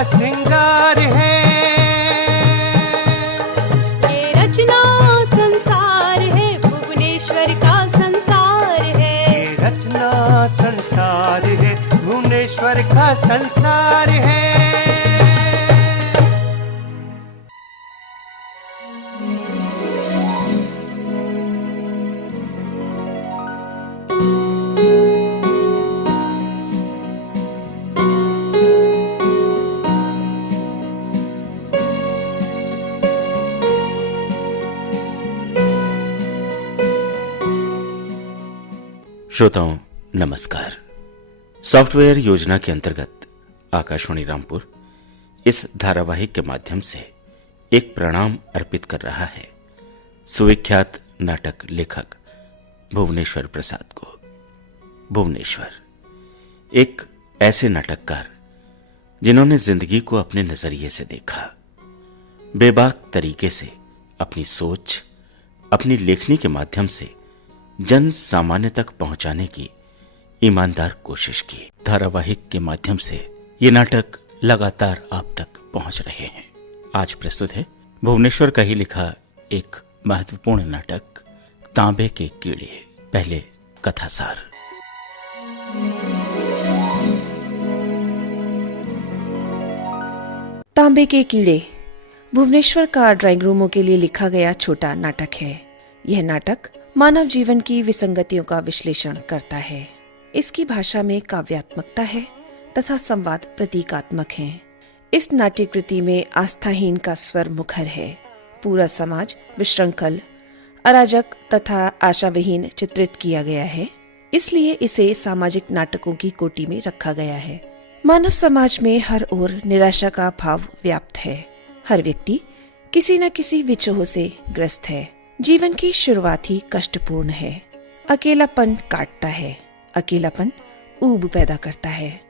का श्रृंगार है। ये रचना संसार है, भुवनेश्वर का संसार है। ये रचना संसार है, भुवनेश्वर का संसार है। श्रोताओं नमस्कार। सॉफ्टवेयर योजना के अंतर्गत आकाशवाणी रामपुर इस धारावाहिक के माध्यम से एक प्रणाम अर्पित कर रहा है सुविख्यात नाटक लेखक भुवनेश्वर प्रसाद को। भुवनेश्वर एक ऐसे नाटककार जिन्होंने जिंदगी को अपने नजरिए से देखा, बेबाक तरीके से अपनी सोच, अपनी लेखनी के माध्यम से जन सामान्य तक पहुंचाने की ईमानदार कोशिश की। धारावाहिक के माध्यम से ये नाटक लगातार आप तक पहुंच रहे हैं। आज प्रस्तुत है भुवनेश्वर का ही लिखा एक महत्वपूर्ण नाटक तांबे के कीड़े। पहले कथासार। तांबे के कीड़े भुवनेश्वर का ड्राइंग रूमों के लिए लिखा गया छोटा नाटक है। यह नाटक मानव जीवन की विसंगतियों का विश्लेषण करता है। इसकी भाषा में काव्यात्मकता है तथा संवाद प्रतीकात्मक है। इस नाट्य कृति में आस्थाहीन का स्वर मुखर है। पूरा समाज विशृंखल, अराजक तथा आशाविहीन चित्रित किया गया है, इसलिए इसे सामाजिक नाटकों की कोटि में रखा गया है। मानव समाज में हर ओर निराशा का भाव व्याप्त है। हर व्यक्ति किसी न किसी विचोह से ग्रस्त है। जीवन की शुरुआत ही कष्टपूर्ण है। अकेलापन काटता है। अकेलापन ऊब पैदा करता है।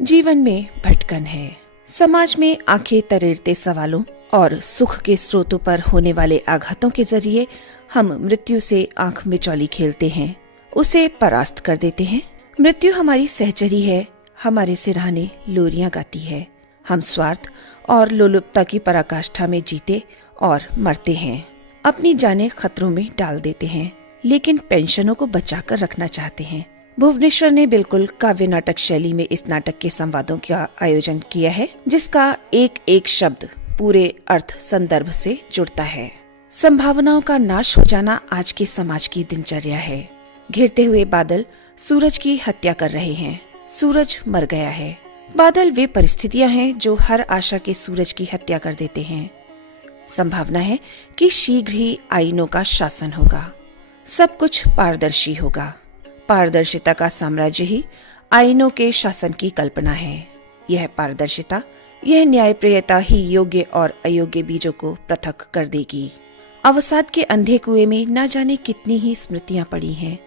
जीवन में भटकन है। समाज में आंखें तरेरते सवालों और सुख के स्रोतों पर होने वाले आघातों के जरिए हम मृत्यु से आंख मिचौली खेलते हैं, उसे परास्त कर देते हैं। मृत्यु हमारी सहचरी है, हमारे सिरहाने लोरियां गाती है। हम स्वार्थ और लोलुपता की पराकाष्ठा में जीते और मरते हैं। अपनी जानें खतरों में डाल देते हैं, लेकिन पेंशनों को बचाकर रखना चाहते हैं। भुवनेश्वर ने बिल्कुल काव्य नाटक शैली में इस नाटक के संवादों का आयोजन किया है, जिसका एक एक शब्द पूरे अर्थ संदर्भ से जुड़ता है। संभावनाओं का नाश हो जाना आज के समाज की दिनचर्या है। घिरते हुए बादल सूरज की हत्या कर रहे हैं। सूरज मर गया है। बादल वे परिस्थितियां हैं जो हर आशा के सूरज की हत्या कर देते हैं। संभावना है कि शीघ्र ही आईनों का शासन होगा। सब कुछ पारदर्शी होगा। पारदर्शिता का साम्राज्य ही आईनों के शासन की कल्पना है। यह पारदर्शिता, यह न्यायप्रियता ही योग्य और अयोग्य बीजों को पृथक कर देगी। अवसाद के अंधे कुएं में न जाने कितनी ही स्मृतियां पड़ी हैं,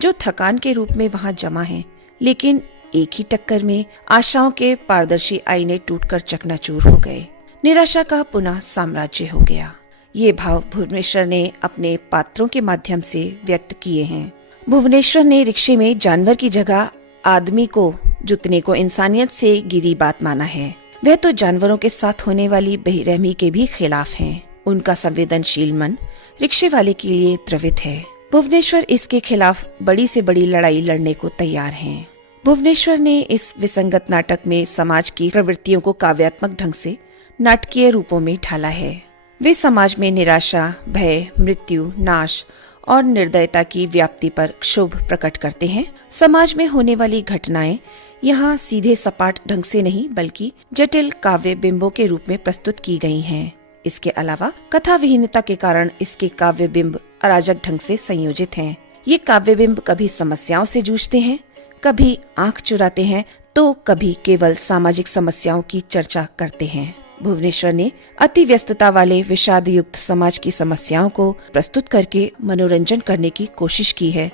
जो थकान के रूप में वहां जमा हैं, लेकिन एक ही टक्कर में आशाओं के पारदर्शी आईने टूटकर चकनाचूर हो गए। निराशा का पुनः साम्राज्य हो गया। ये भाव भुवनेश्वर ने अपने पात्रों के माध्यम से व्यक्त किए हैं। भुवनेश्वर ने रिक्शे में जानवर की जगह आदमी को जुतने को इंसानियत से गिरी बात माना है। वह तो जानवरों के साथ होने वाली बेरहमी के भी खिलाफ हैं। उनका संवेदनशील मन रिक्शे वाले के लिए द्रवित है। भुवनेश्वर इसके खिलाफ बड़ी से बड़ी लड़ाई लड़ने को तैयार हैं। भुवनेश्वर ने इस विसंगत नाटक में समाज की प्रवृत्तियों को काव्यात्मक ढंग से नाटकीय रूपों में ढाला है। वे समाज में निराशा, भय, मृत्यु, नाश और निर्दयता की व्याप्ति पर क्षोभ प्रकट करते हैं। समाज में होने वाली घटनाएं यहाँ सीधे सपाट ढंग से नहीं बल्कि जटिल काव्य बिंबों के रूप में प्रस्तुत की गई हैं। इसके अलावा कथा विहीनता के कारण इसके काव्य बिंब अराजक ढंग से संयोजित हैं। ये काव्य बिंब कभी समस्याओं से जूझते हैं, कभी आंख चुराते हैं, तो कभी केवल सामाजिक समस्याओं की चर्चा करते हैं। भुवनेश्वर ने अति व्यस्तता वाले विषाद युक्त समाज की समस्याओं को प्रस्तुत करके मनोरंजन करने की कोशिश की है।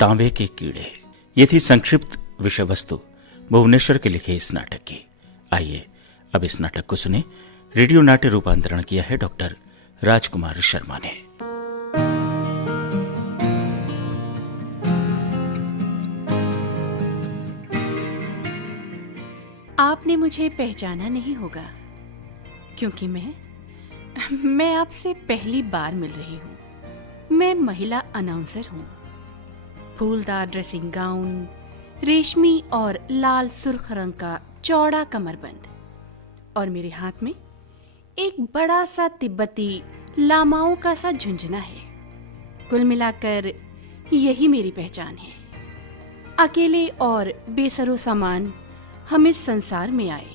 तांबे के कीड़े, ये थी संक्षिप्त विषय वस्तु भुवनेश्वर के लिखे इस नाटक की। आइए अब इस नाटक को सुने। रेडियो नाट्य रूपांतरण किया है डॉक्टर राजकुमार शर्मा ने। आपने मुझे पहचाना नहीं होगा, क्योंकि मैं आपसे पहली बार मिल रही हूँ। मैं महिला अनाउंसर हूँ। फूलदार ड्रेसिंग गाउन, रेशमी और लाल सुर्ख रंग का चौड़ा कमरबंद, और मेरे हाथ में एक बड़ा सा तिब्बती लामाओं का सा झुंझुना है। कुल मिलाकर यही मेरी पहचान है। अकेले और बेसरो सामान हम इस संसार में आए।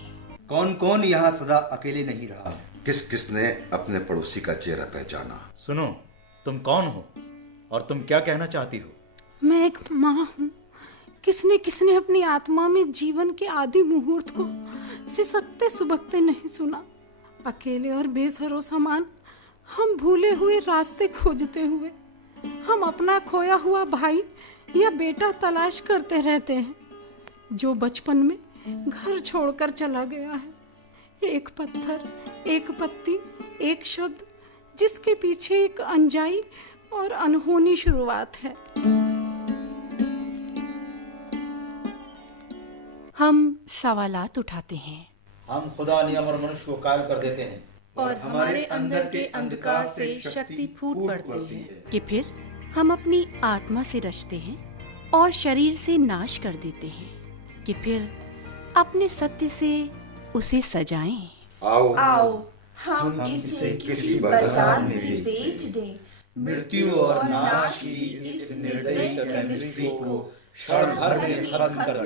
कौन कौन यहाँ सदा अकेले नहीं रहा? किस किसने अपने पड़ोसी का चेहरा पहचाना? सुनो, तुम कौन हो और तुम क्या कहना चाहती हो? मैं एक माँ हूँ। किसने किसने अपनी आत्मा में जीवन के आदि मुहूर्त को सिसकते सुबकते नहीं सुना। अकेले और बेसरो सामान हम भूले हुए रास्ते खोजते हुए, हम अपना खोया हुआ भाई या बेटा तलाश करते रहते हैं, जो बचपन में घर छोड़कर चला गया है। एक पत्थर, एक पत्ती, एक शब्द, जिसके पीछे एक अनजाई और अनहोनी शुरुआत है। हम सवालात उठाते हैं। हम खुदा नियम और मनुष्य को कायल कर देते हैं, और हमारे अंदर के अंधकार से शक्ति फूट पड़ती है कि फिर हम अपनी आत्मा से रचते हैं और शरीर से नाश कर देते हैं कि फिर अपने सत्य से उसे सजाएं। आओ हम इसे किसी बाजार में बेच दें। मृत्यु और नाश की इस निर्दयी केमिस्ट्री को क्षण भर में खत्म कर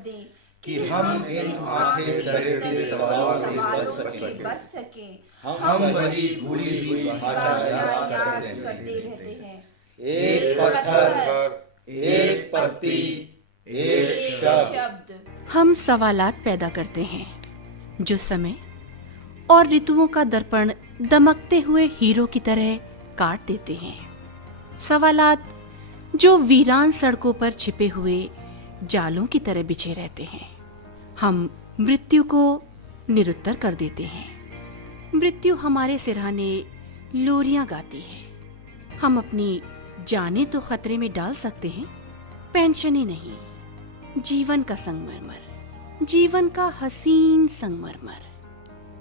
दें कि हम इन आंखें दरिद्र सवालों से बच सकें। हम वही भूली हुई भाषा याद करते रहते हैं। एक पत्थर, एक पत्ती, एक शब्द। हम सवालात पैदा करते हैं जो समय और ऋतुओं का दर्पण दमकते हुए हीरो की तरह काट देते हैं। सवालात जो वीरान सड़कों पर छिपे हुए जालों की तरह बिछे रहते हैं। हम मृत्यु को निरुत्तर कर देते हैं। मृत्यु हमारे सिरहाने लोरियां गाती है। हम अपनी जानें तो खतरे में डाल सकते हैं, पेंशनें नहीं। जीवन का संगमरमर, जीवन का हसीन संगमरमर,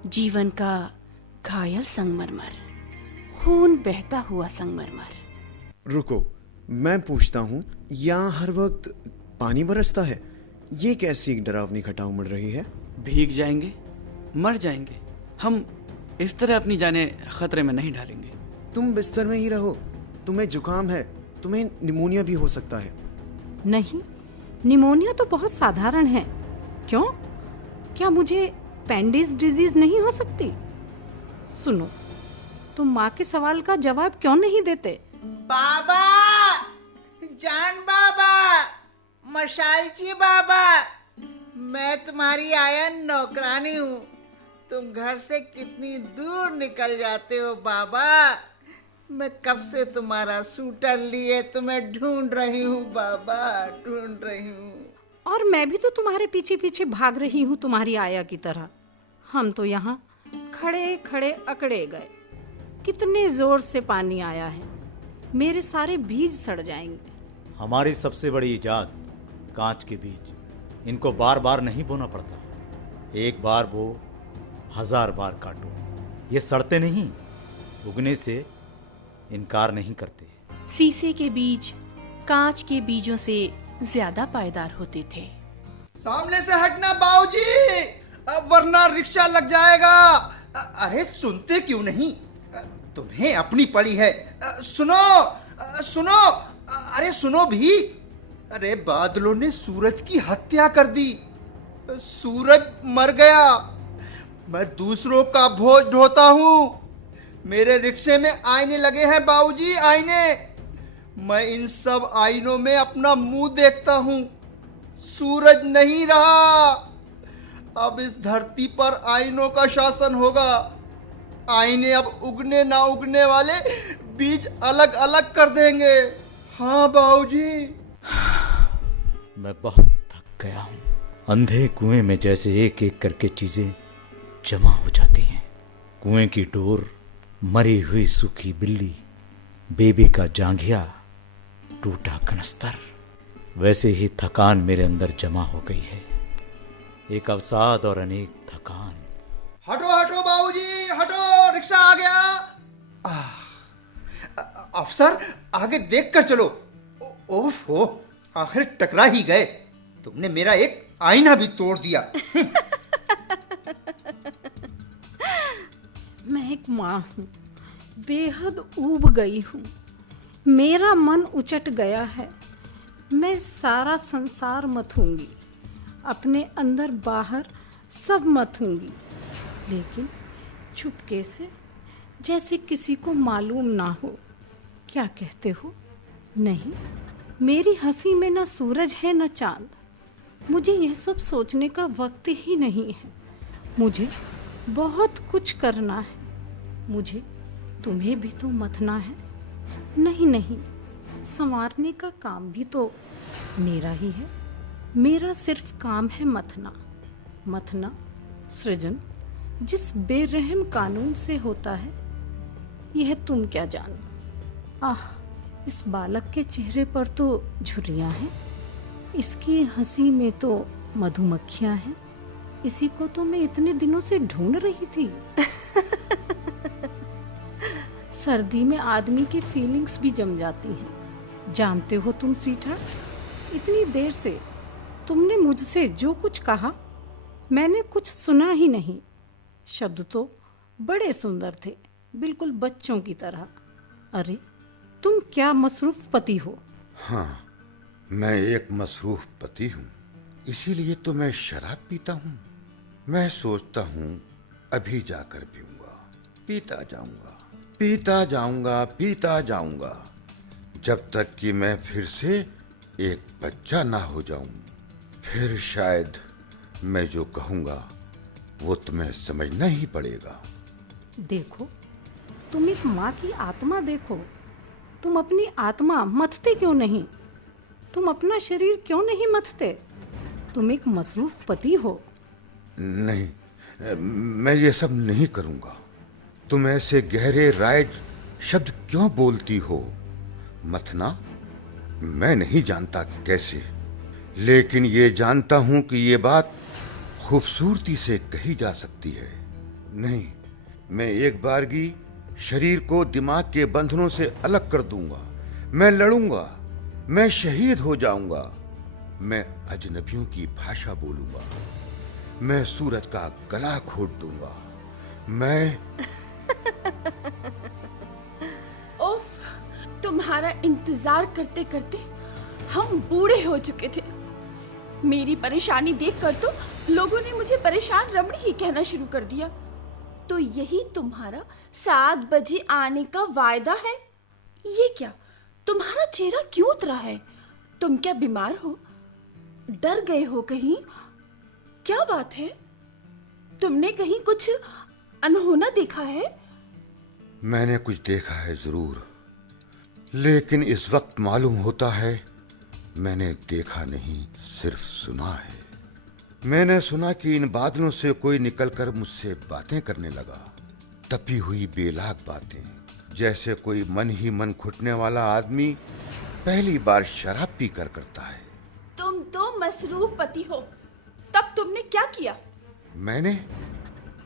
जीवन का घायल संगमरमर, खून बहता हुआ संगमरमर। रुको, मैं पूछता हूँ, यहाँ हर वक्त पानी बरसता है? ये कैसी एक डरावनी घटा उमड़ रही है? भीग जाएंगे, मर जाएंगे। हम इस तरह अपनी जानें खतरे में नहीं डालेंगे। तुम बिस्तर में ही रहो। तुम्हें जुकाम है, तुम्हें निमोनिया भी हो सकता है। नहीं, निमोनिया तो बहुत साधारण है। क्यों? क्या मुझे पेंडिस डिजीज नहीं हो सकती? सुनो, तुम माँ के सवाल का जवाब क्यों नहीं देते? बाबा, जान बाबा, मशालची बाबा, मैं तुम्हारी आया नौकरानी हूँ। तुम घर से कितनी दूर निकल जाते हो बाबा। मैं कब से तुम्हारा सूटर लिए तुम्हें ढूंढ रही हूँ बाबा, ढूंढ रही हूँ। और मैं भी तो तुम्हारे पीछे पीछे भाग रही हूँ तुम्हारी आया की तरह। हम तो यहाँ खड़े खड़े अकड़े गए। कितने जोर से पानी आया है, मेरे सारे बीज सड़ जाएंगे। हमारी सबसे बड़ी इजाद कांच के बीज। इनको बार बार नहीं बोना पड़ता। एक बार बो, 1000 बार काटो। ये सड़ते नहीं, उगने से इनकार नहीं करते। शीशे के बीज कांच के बीजों से ज्यादा पायदार होते थे। सामने से हटना बाबूजी, वरना रिक्शा लग जाएगा। अरे सुनते क्यों नहीं? तुम्हें अपनी पड़ी है। सुनो सुनो, अरे सुनो भी। अरे बादलों ने सूरज की हत्या कर दी। सूरज मर गया। मैं दूसरों का बोझ ढोता हूँ। मेरे रिक्शे में आईने लगे हैं बाबूजी, आईने। मैं इन सब आईनों में अपना मुंह देखता हूँ। सूरज नहीं रहा। अब इस धरती पर आईनों का शासन होगा। आईने अब उगने ना उगने वाले बीज अलग अलग कर देंगे। हाँ बाबूजी। मैं बहुत थक गया हूँ। अंधे कुएं में जैसे एक एक करके चीजें जमा हो जाती हैं। कुएं की डोर, मरी हुई सूखी बिल्ली, बेबी का जांघिया, टूटा कनस्तर, वैसे ही थकान मेरे अंदर जमा हो गई है। एक अवसाद और अनेक थकान। हटो हटो बाबूजी, हटो, रिक्शा आ गया। अफसर, आगे देख कर चलो। ओफो, आखिर टकरा ही गए। तुमने मेरा एक आईना भी तोड़ दिया। मैं एक माँ हूँ, बेहद ऊब गई हूँ। मेरा मन उचट गया है। मैं सारा संसार मथूंगी, अपने अंदर बाहर सब मथूंगी, लेकिन चुपके से, जैसे किसी को मालूम ना हो। क्या कहते हो? नहीं, मेरी हंसी में न सूरज है न चांद। मुझे यह सब सोचने का वक्त ही नहीं है। मुझे बहुत कुछ करना है। मुझे तुम्हें भी तो मथना है। नहीं नहीं, संवारने का काम भी तो मेरा ही है। मेरा सिर्फ काम है मथना। मथना सृजन जिस बेरहम कानून से होता है, यह तुम क्या जानो। आह, इस बालक के चेहरे पर तो झुर्रियाँ हैं, इसकी हंसी में तो मधुमक्खियाँ हैं। इसी को तो मैं इतने दिनों से ढूंढ रही थी। सर्दी में आदमी की फीलिंग्स भी जम जाती हैं। जानते हो तुम स्वीटहार्ट, इतनी देर से तुमने मुझसे जो कुछ कहा, मैंने कुछ सुना ही नहीं। शब्द तो बड़े सुंदर थे, बिल्कुल बच्चों की तरह। अरे, तुम क्या मसरूफ पति हो। हाँ, मैं एक मसरूफ पति हूँ, इसीलिए तो मैं शराब पीता हूँ। मैं सोचता हूँ अभी जाकर पीऊंगा, पीता जाऊंगा, पीता जाऊंगा, पीता जाऊंगा, जब तक कि मैं फिर से एक बच्चा ना हो जाऊं। फिर शायद मैं जो कहूंगा वो तुम्हें समझना ही पड़ेगा। देखो, तुम एक माँ की आत्मा देखो। तुम अपनी आत्मा मथते क्यों नहीं? तुम अपना शरीर क्यों नहीं मथते? तुम एक मसरूफ पति हो। नहीं, मैं ये सब नहीं करूंगा। तुम ऐसे गहरे राइज शब्द क्यों बोलती हो? मथना मैं नहीं जानता कैसे, लेकिन ये जानता हूं कि ये बात खूबसूरती से कही जा सकती है। नहीं, मैं एक बारगी शरीर को दिमाग के बंधनों से अलग कर दूंगा। मैं लड़ूंगा, मैं शहीद हो जाऊंगा। मैं अजनबियों की भाषा बोलूंगा, मैं सूरज का गला घोट दूंगा। मैं उफ, तुम्हारा इंतजार करते करते हम बूढ़े हो चुके थे। मेरी परेशानी देखकर तो लोगों ने मुझे परेशान रमणी ही कहना शुरू कर दिया। तो यही तुम्हारा 7 बजे आने का वायदा है? ये क्या, तुम्हारा चेहरा क्यों उतरा है? तुम क्या बीमार हो? डर गए हो कहीं? क्या बात है? तुमने कहीं कुछ अनहोना देखा है? मैंने कुछ देखा है जरूर, लेकिन इस वक्त मालूम होता है मैंने देखा नहीं, सिर्फ सुना है। मैंने सुना कि इन बादलों से कोई निकलकर मुझसे बातें करने लगा। तपी हुई बेलाग बातें, जैसे कोई मन ही मन घुटने वाला आदमी पहली बार शराब पी कर करता है। तुम तो मसरूफ पति हो, तब तुमने क्या किया? मैंने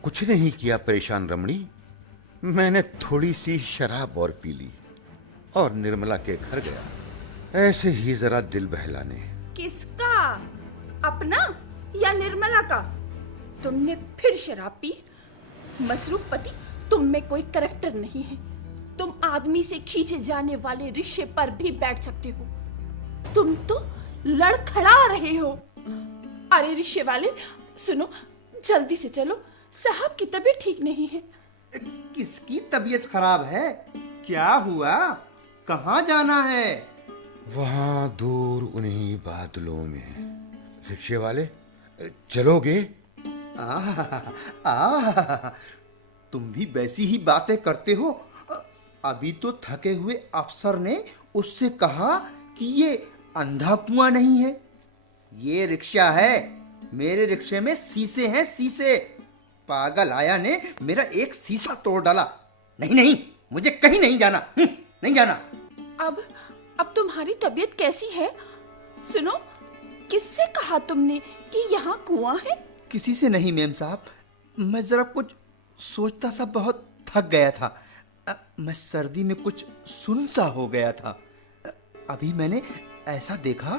कुछ नहीं किया परेशान रमणी। मैंने थोड़ी सी शराब और पी ली और निर्मला के घर गया, ऐसे ही जरा दिल बहलाने। किसका? अपना या निर्मला का? तुमने फिर शराब पी? मसरूफ पति, तुम में कोई करैक्टर नहीं है। तुम आदमी से खींचे जाने वाले रिक्शे पर भी बैठ सकते हो, तुम तो लड़खड़ा रहे हो। अरे रिक्शे वाले, सुनो, जल्दी से चलो, साहब की तबीयत ठीक नहीं है। किसकी तबीयत खराब है? क्या हुआ? कहाँ जाना है? वहां दूर उन्हीं बादलों में। रिक्शे वाले, चलोगे? तुम भी वैसी ही बातें करते हो। अभी तो थके हुए अफसर ने उससे कहा कि ये अंधा कुआं नहीं है, ये रिक्शा है। मेरे रिक्शे में शीशे हैं, शीशे। पागल आया ने मेरा एक शीशा तोड़ डाला। नहीं नहीं, मुझे कहीं नहीं जाना, नहीं जाना। अब तुम्हारी तबीयत कैसी है? सुनो, किससे कहा तुमने कि यहाँ कुआं है? किसी से नहीं मेम साहब, मैं जरा कुछ सोचता सा बहुत थक गया था। मैं सर्दी में कुछ सुन सा हो गया था। अभी मैंने ऐसा देखा,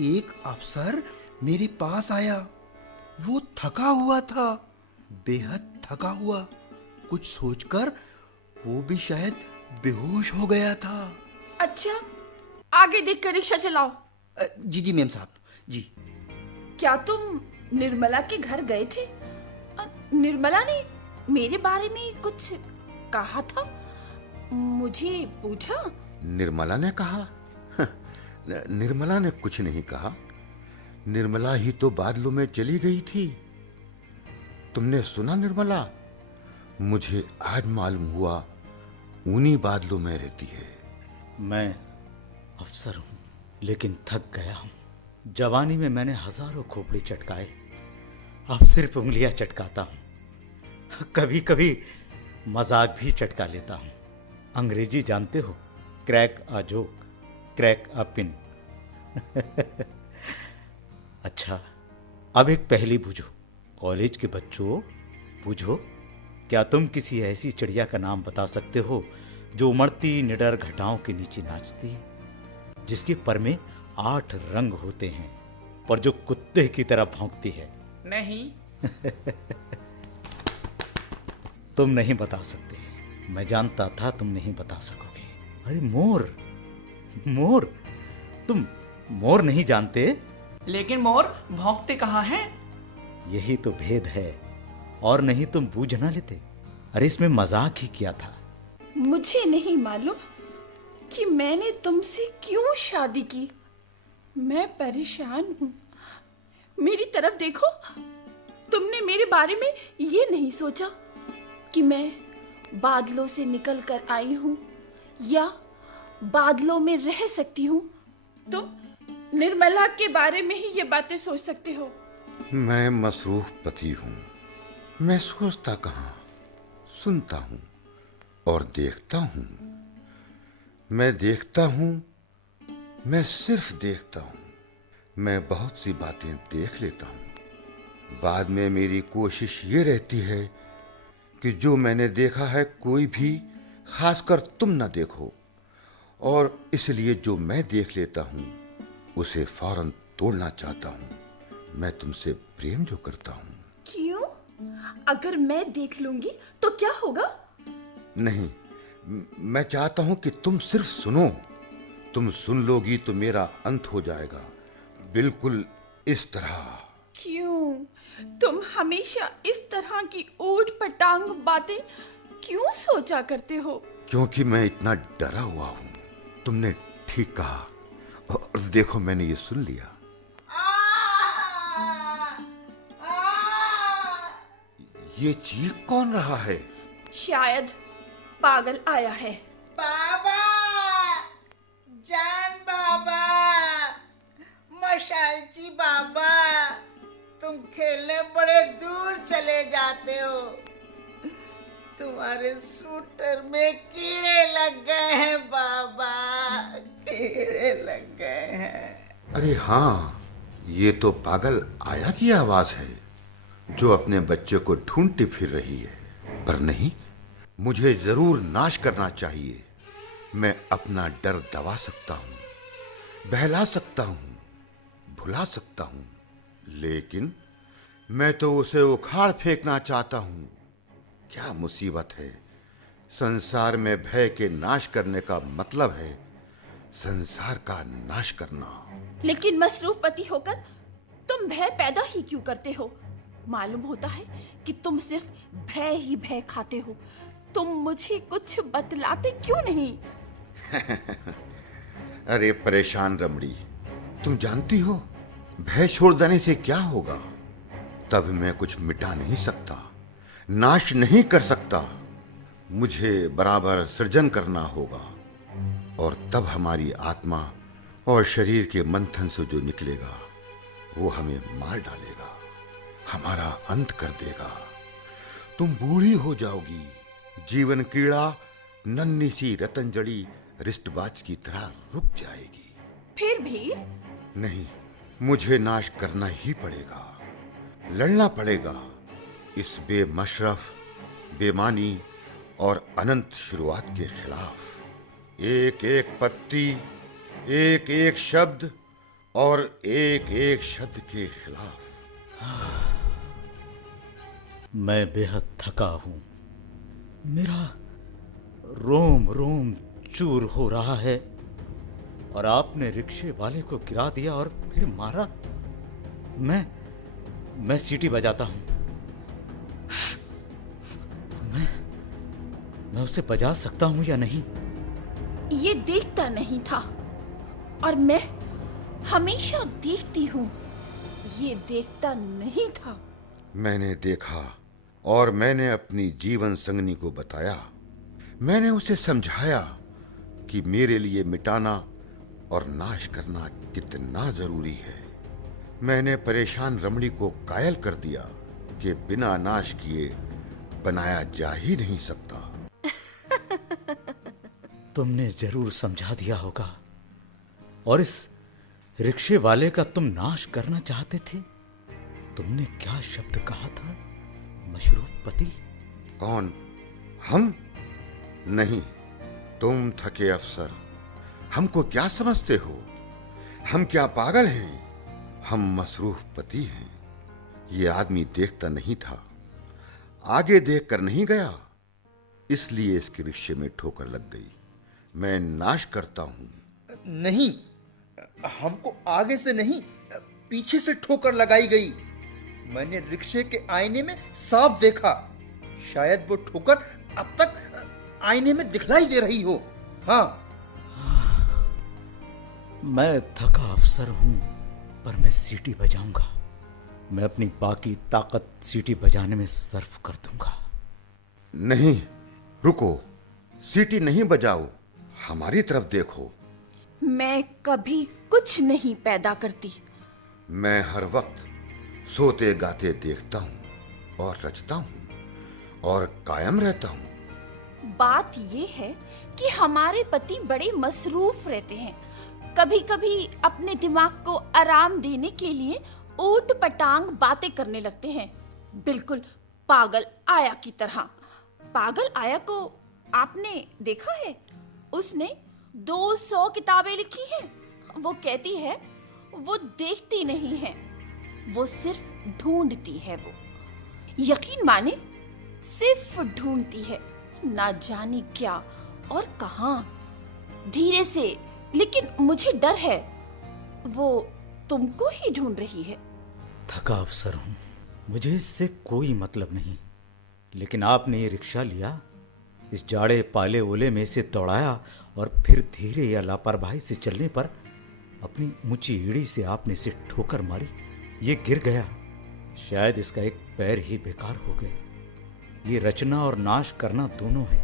एक अफसर मेरे पास आया। वो थका हुआ था, बेहद थका हुआ। कुछ सोचकर वो भी शायद बेहोश हो गया था। अच्छा, आगे देखकर रिक्शा चलाओ। जी जी मेम साहब जी। क्या तुम निर्मला के घर गए थे? निर्मला ने मेरे बारे में कुछ कहा था, मुझे पूछा। निर्मला ने कहा? निर्मला ने कुछ नहीं कहा। निर्मला ही तो बादलों में चली गई थी। तुमने सुना निर्मला? मुझे आज मालूम हुआ उन्हीं बादलों में रहती है। मैं अफसर हूं, लेकिन थक गया हूं। जवानी में मैंने हजारों खोपड़ी चटकाए, अब सिर्फ उंगलियां चटकाता हूं। कभी कभी मजाक भी चटका लेता हूं। अंग्रेजी जानते हो? Crack a joke, crack a pin. अच्छा, अब एक पहेली बूझो। कॉलेज के बच्चों, बूझो, क्या तुम किसी ऐसी चिड़िया का नाम बता सकते हो जो उमड़ती निडर घटाओं के नीचे नाचती, जिसके पर में 8 रंग होते हैं, पर जो कुत्ते की तरह भौंकती है? नहीं। तुम नहीं बता सकते। मैं जानता था तुम नहीं बता सकोगे। अरे मोर, मोर। तुम मोर नहीं जानते? लेकिन मोर भौंकते कहाँ हैं? यही तो भेद है, और नहीं तुम बूझ ना लेते। अरे इसमें मजाक ही किया था। मुझे नहीं मालूम कि मैंने तुमसे क्यों शादी की। मैं परेशान हूँ। मेरी तरफ देखो। तुमने मेरे बारे में ये नहीं सोचा कि मैं बादलों से निकल कर आई हूँ या बादलों में रह सकती हूँ। तुम निर्मला के बारे में ही ये बातें सोच सकते हो। मैं मसरूफ पति हूं। मैं सोचता कहाँ, सुनता हूं और देखता हूं। मैं देखता हूं, मैं सिर्फ देखता हूं। मैं बहुत सी बातें देख लेता हूं। बाद में मेरी कोशिश ये रहती है कि जो मैंने देखा है कोई भी, खासकर तुम ना देखो, और इसलिए जो मैं देख लेता हूं उसे फौरन तोड़ना चाहता हूं। मैं तुमसे प्रेम जो करता हूं। क्यों? अगर मैं देख लूंगी तो क्या होगा? नहीं, मैं चाहता हूं कि तुम सिर्फ सुनो। तुम सुन लोगी तो मेरा अंत हो जाएगा, बिल्कुल इस तरह। क्यों? तुम हमेशा इस तरह की ऊट पटांग बातें क्यों सोचा करते हो? क्योंकि मैं इतना डरा हुआ हूं। तुमने ठीक कहा, और देखो मैंने ये सुन लिया। ये चीख कौन रहा है? शायद पागल आया है। बाबा, जान बाबा, मशालची बाबा, तुम खेलने बड़े दूर चले जाते हो। तुम्हारे सूटर में कीड़े लग गए हैं बाबा, कीड़े लग गए हैं। अरे हाँ, ये तो पागल आया की आवाज है जो अपने बच्चे को ढूंढती फिर रही है। पर नहीं, मुझे जरूर नाश करना चाहिए। मैं अपना डर दबा सकता हूं, बहला सकता हूं, भुला सकता हूं, लेकिन मैं तो उसे उखाड़ फेंकना चाहता हूं। क्या मुसीबत है। संसार में भय के नाश करने का मतलब है संसार का नाश करना। लेकिन मसरूफ पति होकर तुम भय पैदा ही क्यों करते हो? मालूम होता है कि तुम सिर्फ भय ही भय खाते हो। तुम मुझे कुछ बतलाते क्यों नहीं? अरे परेशान रमड़ी, तुम जानती हो भय छोड़ देने से क्या होगा? तब मैं कुछ मिटा नहीं सकता, नाश नहीं कर सकता। मुझे बराबर सृजन करना होगा, और तब हमारी आत्मा और शरीर के मंथन से जो निकलेगा वो हमें मार डालेगा, हमारा अंत कर देगा। तुम बूढ़ी हो जाओगी। जीवन क्रीड़ा नन्ही सी रतनजड़ी रिष्टबाज की तरह रुक जाएगी। फिर भी नहीं, मुझे नाश करना ही पड़ेगा। लड़ना पड़ेगा इस बेमशरफ, बेमानी और अनंत शुरुआत के खिलाफ। एक एक पत्ती, एक एक शब्द और एक एक शब्द के खिलाफ। मैं बेहद थका हूं। मेरा रोम रोम चूर हो रहा है और आपने रिक्शे वाले को गिरा दिया और फिर मारा। मैं सीटी बजाता हूं। मैं उसे बजा सकता हूं या नहीं? ये देखता नहीं था और मैं हमेशा देखती हूँ। ये देखता नहीं था। मैंने देखा और मैंने अपनी जीवन संगनी को बताया। मैंने उसे समझाया कि मेरे लिए मिटाना और नाश करना कितना जरूरी है। मैंने परेशान रमणी को कायल कर दिया कि बिना नाश किए बनाया जा ही नहीं सकता। तुमने जरूर समझा दिया होगा। और इस रिक्शे वाले का तुम नाश करना चाहते थे। तुमने क्या शब्द कहा था? मशरूफ पति? कौन? हम? नहीं, तुम थके अफसर। हमको क्या समझते हो? हम क्या पागल हैं? हम मसरूफ पति हैं। ये आदमी देखता नहीं था, आगे देख कर नहीं गया, इसलिए इसके रिक्शे में ठोकर लग गई। मैं नाश करता हूं। नहीं, हमको आगे से नहीं, पीछे से ठोकर लगाई गई। मैंने रिक्शे के आईने में साफ देखा। शायद वो ठोकर अब तक आईने में दिखलाई दे रही हो। हाँ। मैं थका अफसर हूं, पर मैं सीटी बजाऊंगा। मैं अपनी बाकी ताकत सीटी बजाने में सर्फ कर दूंगा। नहीं, रुको, सीटी नहीं बजाओ, हमारी तरफ देखो। मैं कभी कुछ नहीं पैदा करती। मैं हर वक्त सोते गाते देखता हूं और रचता हूं और कायम रहता हूं। बात ये है कि हमारे पति बड़े मसरूफ रहते हैं। कभी कभी अपने दिमाग को आराम देने के लिए ऊट पटांग बातें करने लगते हैं, बिल्कुल पागल आया की तरह। पागल आया को आपने देखा है? उसने 200 किताबें लिखी हैं। वो कहती है वो देखती नहीं है, वो सिर्फ ढूंढती है। वो यकीन माने सिर्फ ढूंढती है, ना जाने क्या और कहां। धीरे से, लेकिन मुझे डर है वो तुमको ही ढूंढ रही है। थका अफसर हूं, मुझे इससे कोई मतलब नहीं। लेकिन आपने ये रिक्शा लिया, इस जाड़े पाले ओले में से दौड़ाया और फिर धीरे या लापरवाही से चलने पर अपनी ऊंची एड़ी से आपने इसे ठोकर मारी। ये गिर गया। शायद इसका एक पैर ही बेकार हो गया। ये रचना और नाश करना दोनों है।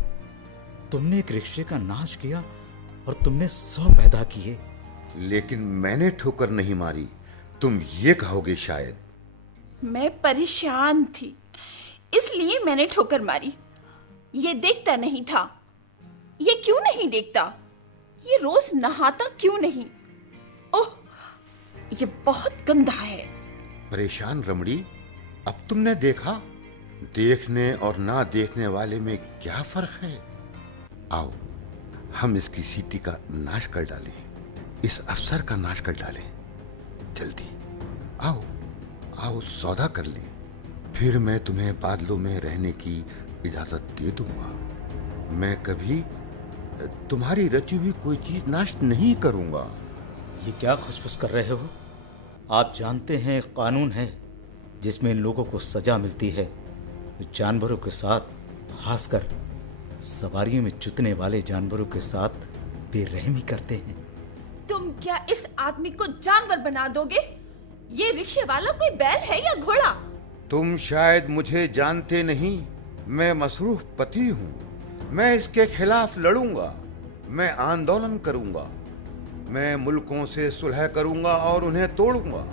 तुमने एक रिक्शे का नाश किया और तुमने 100 पैदा किए। लेकिन मैंने ठोकर नहीं मारी, तुम ये कहोगे शायद। मैं परेशान थी, इसलिए मैंने ठोकर मारी। ये देखता नहीं था। ये क्यों नहीं देखता? ये रोज नहाता क्यों नहीं? ओह, ये बहुत गंदा है। परेशान रमणी, अब तुमने देखा? देखने और ना देखने वाले में क्या फर्क है? आओ, हम इसकी सीटी का नाश कर डालें, इस अफसर का नाश कर डालें। जल्दी आओ, आओ सौदा कर लें, फिर मैं तुम्हें बादलों में रहने की इजाजत दे दूंगा। मैं कभी तुम्हारी रची हुई कोई चीज नाश नहीं करूंगा। ये क्या खुसफुस कर रहे हो? आप जानते हैं कानून है जिसमें इन लोगों को सजा मिलती है जो जानवरों के साथ, खासकर सवारियों में जुतने वाले जानवरों के साथ बेरहमी करते हैं। तुम क्या इस आदमी को जानवर बना दोगे? ये रिक्शे वाला कोई बैल है या घोड़ा? तुम शायद मुझे जानते नहीं। मैं मसरूफ पति हूँ। मैं इसके खिलाफ लड़ूंगा। मैं आंदोलन करूंगा। मैं मुल्कों से सुलह करूंगा और उन्हें तोड़ूंगा।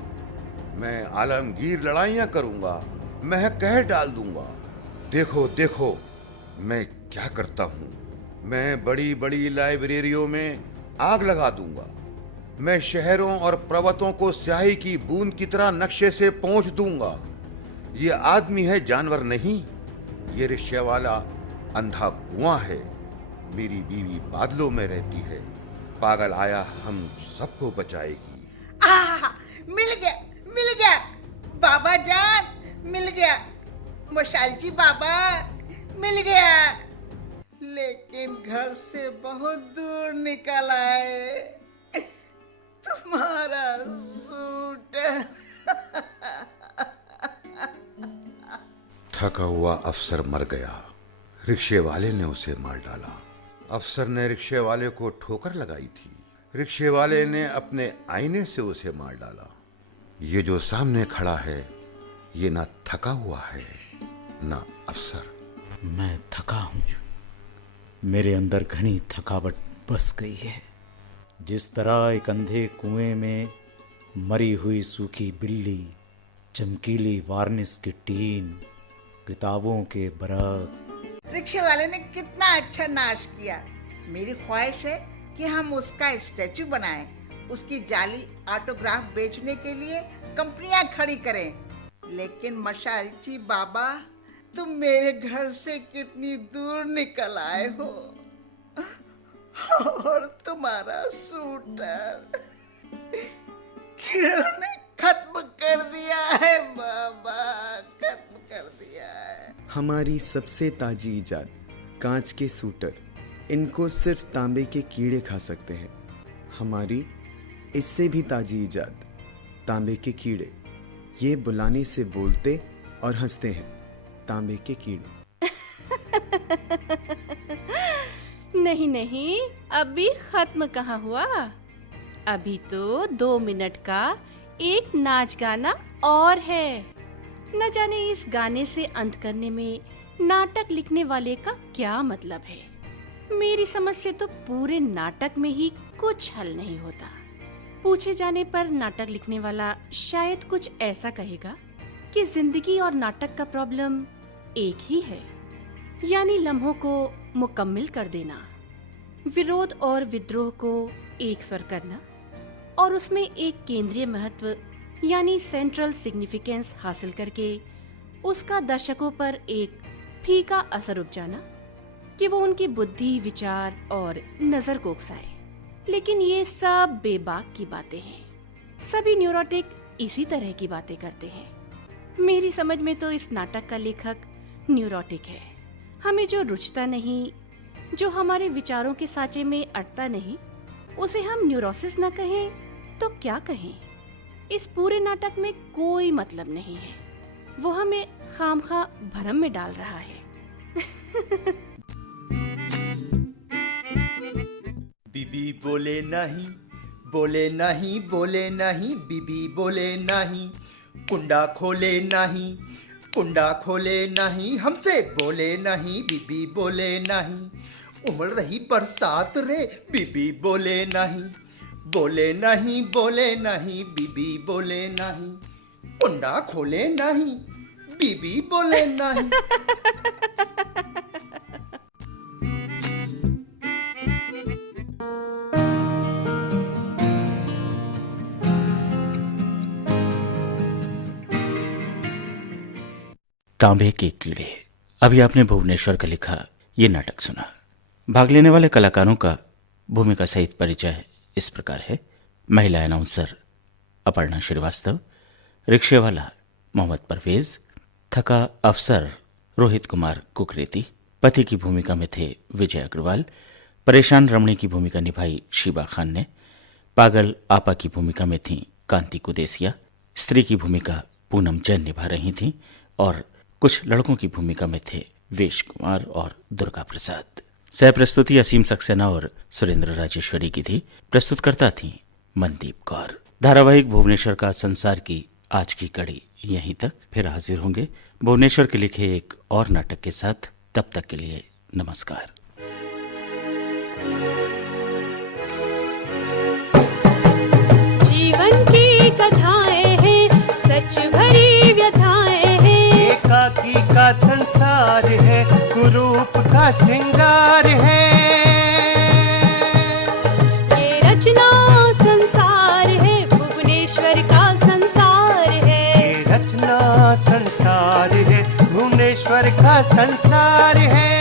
मैं आलमगीर लड़ाइयाँ करूंगा। मैं कह डाल दूंगा। देखो देखो मैं क्या करता हूँ। मैं बड़ी बड़ी लाइब्रेरियों में आग लगा दूंगा। मैं शहरों और पर्वतों को स्याही की बूंद की तरह नक्शे से पोंछ दूंगा। ये आदमी है, जानवर नहीं। ये रिक्शे वाला अंधा कुआं है। मेरी बीवी बादलों में रहती है। पागल आया हम सबको बचाएगी। मिल गया बाबा जान, मिल गया मशाल जी बाबा, मिल गया। लेकिन घर से बहुत दूर निकल आए। तुम्हारा सूट। थका हुआ अफसर मर गया। रिक्शे वाले ने उसे मार डाला। अफसर ने रिक्शे वाले को ठोकर लगाई थी। रिक्शे वाले ने अपने आईने से उसे मार डाला। ये जो सामने खड़ा है, ये ना थका हुआ है ना अफसर। मैं थका हूं। मेरे अंदर घनी थकावट बस गई है। जिस तरह एक अंधे कुएं में मरी हुई सूखी बिल्ली, चमकीली वार्निश की टीन, किताबों के बरक। रिक्शे वाले ने कितना अच्छा नाश किया। मेरी ख्वाहिश है कि हम उसका स्टैचू बनाएं, उसकी जाली ऑटोग्राफ बेचने के लिए कंपनियां खड़ी करें। लेकिन मशालची बाबा, तुम मेरे घर से कितनी दूर निकल आए हो, और तुम्हारा सूटर कीड़ों ने खत्म कर दिया है बाबा, खत्म कर दिया है। हमारी सबसे ताजी इजाद कांच के सूटर, इनको सिर्फ तांबे के कीड़े खा सकते हैं। हमारी इससे भी ताजी इजाद तांबे के कीड़े, ये बुलाने से बोलते और हंसते हैं। तांबे के कीड़े। नहीं नहीं, अभी खत्म कहाँ हुआ। अभी तो 2 मिनट का एक नाच गाना और है। न जाने इस गाने से अंत करने में नाटक लिखने वाले का क्या मतलब है। मेरी समझ से तो पूरे नाटक में ही कुछ हल नहीं होता। पूछे जाने पर नाटक लिखने वाला शायद कुछ ऐसा कहेगा कि जिंदगी और नाटक का प्रॉब्लम एक ही है, यानी लम्हों को मुकम्मिल कर देना, विरोध और विद्रोह को एक स्वर करना और उसमें एक केंद्रीय महत्व यानी सेंट्रल सिग्निफिकेंस हासिल करके उसका दर्शकों पर एक फीका असर उपजाना कि वो उनकी बुद्धि, विचार और नजर को उकसाए। लेकिन ये सब बेबाक की बातें हैं। सभी न्यूरोटिक इसी तरह की बातें करते हैं। मेरी समझ में तो इस नाटक का लेखक न्यूरोटिक है। हमें जो रुचता नहीं, जो हमारे विचारों के साँचे में अटता नहीं, उसे हम न्यूरोसिस न कहें तो क्या कहें। इस पूरे नाटक में कोई मतलब नहीं है। वो हमें खामखा भरम में डाल रहा है। बीबी बोले नहीं, बोले नहीं, बोले नहीं, बीबी बोले नहीं, कुंडा खोले नहीं, कुंडा खोले नहीं, हमसे बोले नहीं, बीबी बोले नहीं, उमड़ रही बरसात रे, बीबी बोले नहीं, बोले नहीं, बोले नहीं, बीबी बोले नहीं, कुंडा खोले नहीं, बीबी बोले नहीं। तांबे के कीड़े। अभी आपने भुवनेश्वर का लिखा ये नाटक सुना। भाग लेने वाले कलाकारों का भूमिका सहित परिचय इस प्रकार है। महिला अनाउंसर अपर्णा श्रीवास्तव, रिक्शेवाला मोहम्मद परवेज, थका अफसर रोहित कुमार कुकरेती, पति की भूमिका में थे विजय अग्रवाल, परेशान रमणी की भूमिका निभाई शीबा खान ने, पागल आपा की भूमिका में थी कांति कुदेसिया, स्त्री की भूमिका पूनम जैन निभा रही थीं और कुछ लड़कों की भूमिका में थे वेश कुमार और दुर्गा प्रसाद। सह प्रस्तुति असीम सक्सेना और सुरेंद्र राजेश्वरी की थी। प्रस्तुतकर्ता थी मनदीप कौर। धारावाहिक भुवनेश्वर का संसार की आज की कड़ी यहीं तक। फिर हाजिर होंगे भुवनेश्वर के लिखे एक और नाटक के साथ। तब तक के लिए नमस्कार। जीवन की कथाएं हैं, सच भरी व्यथाएं हैं। एकाकी का संसार है, कुरूप का श्रृंगार है। ये रचना संसार है, भुवनेश्वर का संसार है। ये रचना संसार भुवनेश्वर का संसार है।